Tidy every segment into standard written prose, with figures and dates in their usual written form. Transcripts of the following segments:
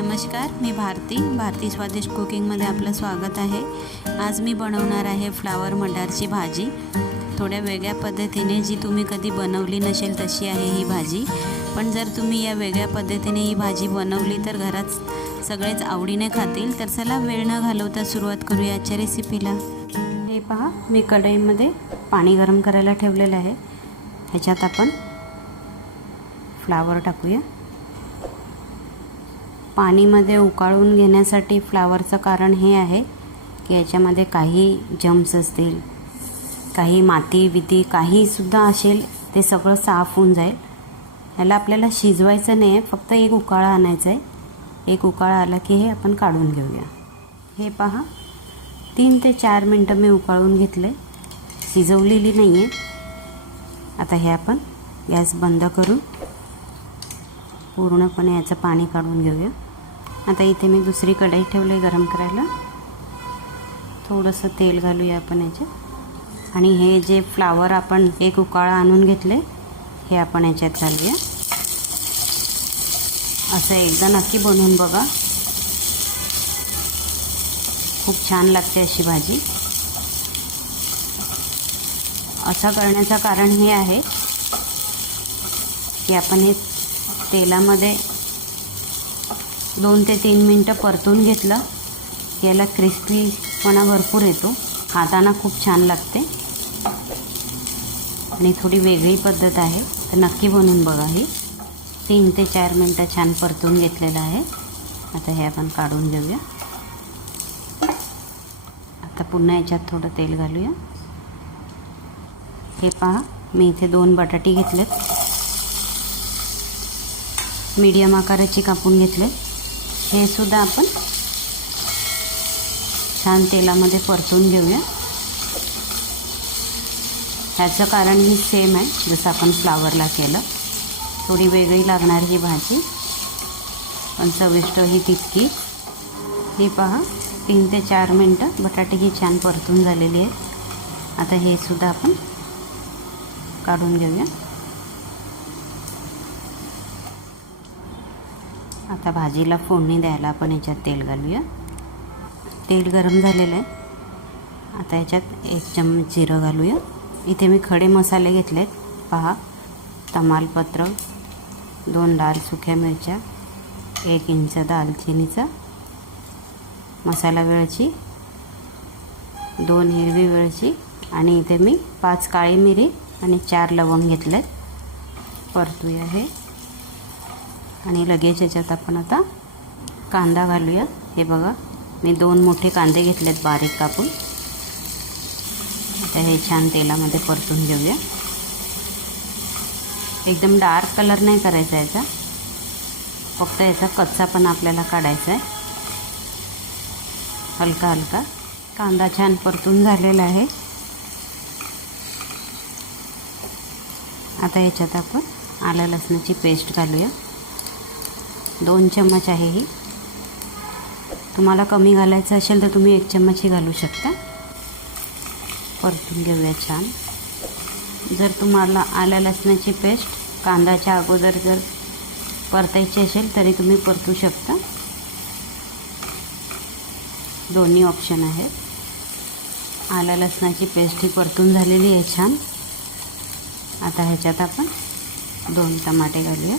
नमस्कार, मी भारती स्वादिष्ट कुकिंगमध्ये आपलं स्वागत आहे। आज मी बनवणार आहे फ्लावर मटारची भाजी। थोड्या वेगळ्या पद्धतीने, जी तुम्ही कधी बनवली नसेल तशी आहे ही भाजी। पण जर तुम्ही या वेगळ्या पद्धतीने ही भाजी बनवली तर घरात सगळेच आवडीने खातील। तर चला वेळ न घालवता सुरुवात करूया आजच्या रेसिपीला। हे पहा, मी कढईमध्ये पाणी गरम करायला ठेवलेलं आहे। ह्याच्यात आपण फ्लावर टाकूया। पाणीमध्ये उकळून घेण्यासाठी फ्लावरचं कारण हे आहे की याच्यामध्ये काही जम्स असतील, काही माती बिती काही सुद्धा असेल, ते सगळं साफ होऊन जाईल। ह्याला आपल्याला शिजवायचं नाही आहे, फक्त एक उकाळा आणायचा आहे। एक उकाळा आला की हे आपण काढून घेऊया। हे पहा, 3 ते 4 मिनटं मी उकळून घेतले, शिजवलेली नाही आहे। आता हे आपण गॅस बंद करून पूर्णपणे याचं पाणी काढून घेऊया। आता इथे मी दुसरी कढई ठेवली गरम करायला। थोडंसं तेल घालूया आपण याच्यात आणि हे जे फ्लावर आपण एक उकाळा आणून घेतले हे आपण याच्यात घालूया। असं एकदा नक्की बनवून बघा, खूप छान लागते अशी भाजी। असं करण्याचं कारण हे आहे की आपण हे तेलामध्ये 2 ते 3 मिनटं परतून घेतलं, याला क्रिस्पीपणा भरपूर येतो, खाताना खूप छान लागते आणि थोडी वेगळी पद्धत आहे। तर नक्की बनवून बघा। ही 3 ते 4 मिनटं छान परतून घेतलेलं आहे। आता हे आपण काढून घेऊया। आता पुन्हा याच्यात थोडं तेल घालूया। हे पहा, मी इथे 2 बटाटे घेतलेत, मीडियम आकाराची कापून घेतले। हे सुद्धा आपण छान तेलामध्ये परतून घेऊया। ह्याचं कारण ही सेम आहे जसं आपण फ्लावरला केलं। थोडी वेगळी लागणार ही भाजी, पण चविष्ट ही तितकी। हे पहा, 3 ते 4 मिनटं बटाटे ही छान परतून झालेली आहेत। आता हे सुद्धा आपण काढून घेऊया। आता भाजीला फोडणी द्यायला आपण याच्यात तेल घालूया। तेल गरम झालेलं आहे। आता याच्यात 1 चम्मच जिरं घालूया। इथे मी खडे मसाले घेतलेत, पहा, तमालपत्र, 2 लाल सुक्या मिरच्या, 1 इंच दालचिनीचा मसाला वेलची, 2 हिरवी वेलची आणि इथे मी 5 काळी मिरी आणि 4 लवंग घेतलेत। परतूया हे आणि लगेच याच्यात आपण आता कांदा घालूया। हे बघा, मी 2 मोठे कांदे घेतलेत बारीक कापून। आता हे छान तेलामध्ये परतून घेऊया। एकदम डार्क कलर नाही करायचा याचा, फक्त याचा कच्चापणा आपल्याला काढायचा आहे, हलका हलका। कांदा छान परतून झालेला आहे। आता याच्यात आपण आलं लसणाची पेस्ट घालूया। 2 चम्मच आहे ही। तुम्हाला कमी घालायचं असेल तर तुम्ही 1 चम्मच ही घालू शकता। परतून घेऊया छान। जर तुम्हाला आलं लसणाची पेस्ट कांद्याच्या अगोदर जर परतायची असेल तरी तुम्ही परतू शकता, दोन्ही ऑप्शन आहेत। आलं लसणाची पेस्ट ही परतून झालेली आहे छान। आता ह्याच्यात आपण 2 टमाटे घालूया।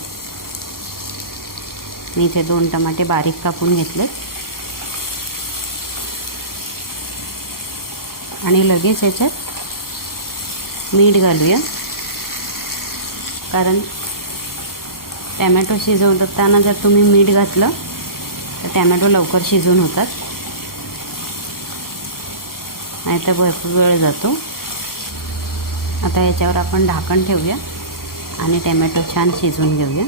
मी इथे 2 टमाटे बारीक कापून घेतले आणि लगेच याच्यात मीठ घालूया, कारण टॅमॅटो शिजवताना जर तुम्ही मीठ घातलं तर टॅमॅटो लवकर शिजून होतात, नाहीतर भरपूर वेळ जातो। आता याच्यावर आपण झाकण ठेवूया आणि टॅमॅटो छान शिजवून घेऊया।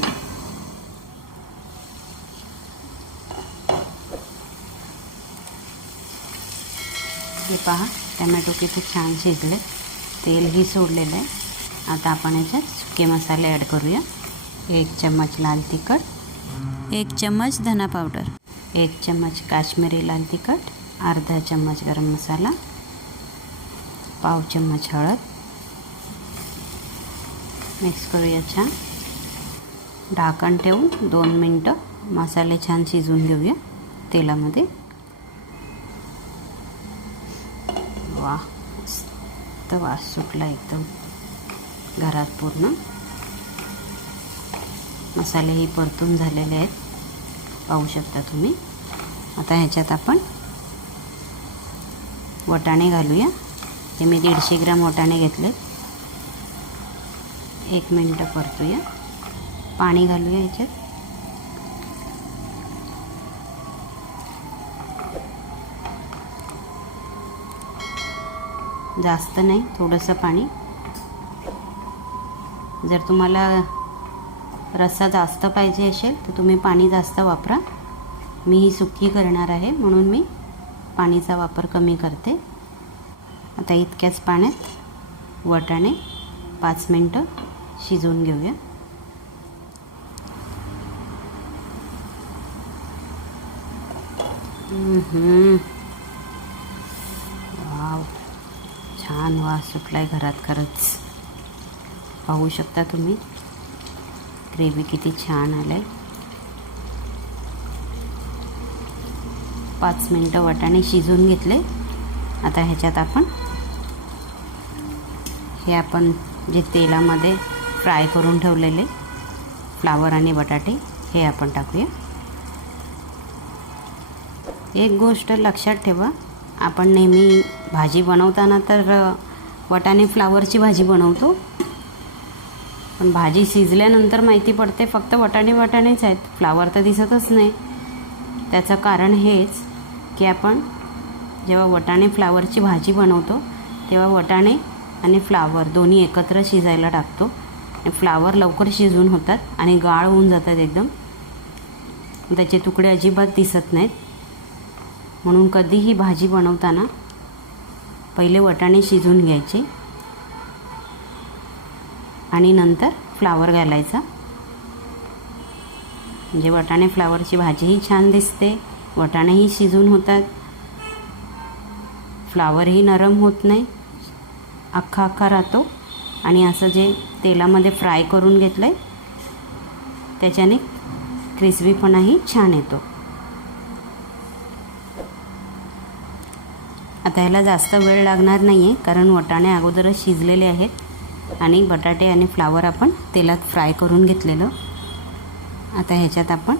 हे पहा, टमॅटो किती छान शिजले, तेलही सोडलेलं आहे। आता आपण याच्यात सुके मसाले ॲड करूया। 1 चम्मच लाल तिखट, 1 चम्मच धना पावडर, 1 चम्मच काश्मीरी लाल तिखट, अर्धा चम्मच गरम मसाला, पाव चम्मच हळद। मिक्स करूया छान। झाकण ठेवून 2 मिनटं मसाले छान शिजवून घेऊया तेलामध्ये. वा, मस्त वास सुटला एकदम घरात. पूर्ण मसालेही परतून झालेले आहेत, पाहू शकता तुम्ही. आता ह्याच्यात आपण वाटाणे घालूया. हे मी 150 ग्राम वाटाणे घेतले. 1 मिनिट परतूया. पाणी घालूया ह्याच्यात. जास्त नाही, थोडंसं पाणी. जर तुम्हाला रस्सा जास्त पाहिजे असेल तर तुम्ही पाणी जास्त वापरा. मी ही सुक्की करणार आहे म्हणून मी पाणीचा वापर कमी करते. आता इतक्याच पाण्यात वाटाणे 5 मिनटं शिजवून घेऊया. वाव, छान वास सुटलाय घरात खरंच. पाहू शकता तुम्ही ग्रेव्ही किती छान आलाय. 5 मिनटं वाटाणे शिजवून घेतले. आता ह्याच्यात आपण जे तेलामध्ये फ्राय करून ठेवलेले फ्लावर आणि बटाटे हे आपण टाकूया. एक गोष्ट लक्षात ठेवा, आपण नेहमी भाजी बनवताना तर वाटाणे फ्लावरची भाजी बनवतो, पण भाजी शिजल्यानंतर माहिती पडते फक्त वाटाणेच आहेत, फ्लावर तर दिसतच नाही. त्याचं कारण हेच की आपण जेव्हा वाटाणे फ्लावरची भाजी बनवतो तेव्हा वाटाणे आणि फ्लावर दोन्ही एकत्र शिजायला टाकतो. फ्लावर लवकर शिजून होतात आणि गाळ होऊन जातात एकदम, त्याचे तुकडे अजिबात दिसत नाहीत. म्हणून कधीही भाजी बनवताना पहिले वाटाणे शिजवून घ्यायचे आणि नंतर फ्लावर घालायचा. म्हणजे वाटाणे फ्लावरची भाजीही छान दिसते, वाटाणेही शिजून होतात, फ्लावरही नरम होत नाही, अख्खा राहतो. आणि असं जे तेलामध्ये फ्राय करून घेतलं आहे त्याच्याने क्रिस्पीपणाही छान येतो. आता ह्याला जास्त वेळ लागणार नाही आहे कारण वाटाणे अगोदरच शिजलेले आहेत आणि बटाटे आणि फ्लावर आपण तेलात फ्राय करून घेतलेलं. आता ह्याच्यात आपण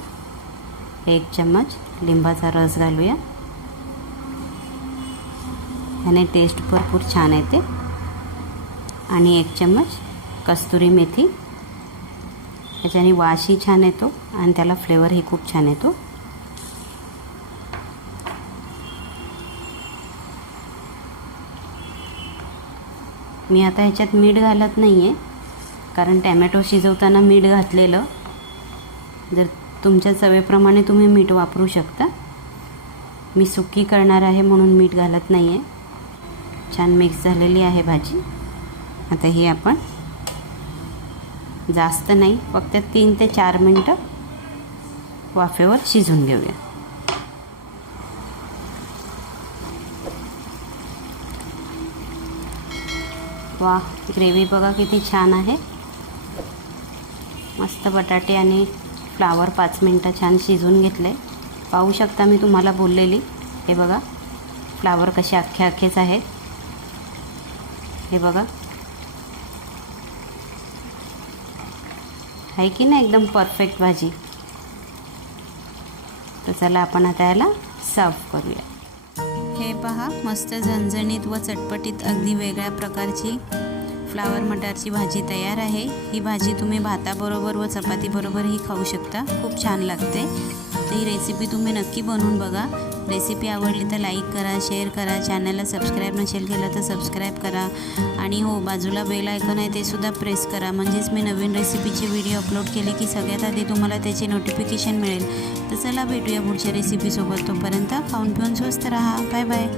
1 चम्मच लिंबाचा रस घालूया. ह्याने टेस्ट भरपूर छान येते. आणि 1 चम्मच कस्तुरी मेथी, ह्याच्याने वासही छान येतो आणि त्याला फ्लेवरही खूप छान येतो. मी आता ह्याच्यात मीठ घालत नाही आहे कारण टॅमॅटो शिजवताना मीठ घातलेलं. जर तुमच्या चवेप्रमाणे तुम्ही मीठ वापरू शकता. मी सुक्की करणार आहे म्हणून मीठ घालत नाही आहे. छान मिक्स झालेली आहे भाजी. आता ही आपण जास्त नाही, फक्त 3 ते 4 मिनटं वाफेवर शिजवून घेऊया. वा, ग्रेव्ही बघा किती छान आहे. मस्त बटाटे आणि फ्लावर 5 मिनटं छान शिजवून घेतले. पाहू शकता मी तुम्हाला बोललेली. हे बघा फ्लावर कसे अख्खेच आहेत. हे बघा आहे की नाही एकदम परफेक्ट भाजी. तर चला आपण आता याला सर्व करूया. हे पहा, मस्त झणझणीत व चटपटीत अगदी वेगळ्या प्रकारची फ्लावर मटारची भाजी तयार आहे. ही भाजी तुम्ही भाताबरोबर व चपातीबरोबरही खाऊ शकता. खूप छान लागते. तर ही रेसिपी तुम्ही नक्की बनवून बघा. रेसिपी आवडली तर लाईक करा, शेअर करा, चॅनलला सबस्क्राईब नसेल केलं तर सबस्क्राईब करा. आणि हो, बाजूला बेल आयकॉन आहे ते सुद्धा प्रेस करा, म्हणजेच मी नवीन रेसिपीचे व्हिडिओ अपलोड केले की सगळ्यात आधी तुम्हाला त्याचे नोटिफिकेशन मिळेल. तर चला भेटूया पुढच्या रेसिपीसोबत. तोपर्यंत खाऊन पिऊन स्वस्त राहा. Bye bye.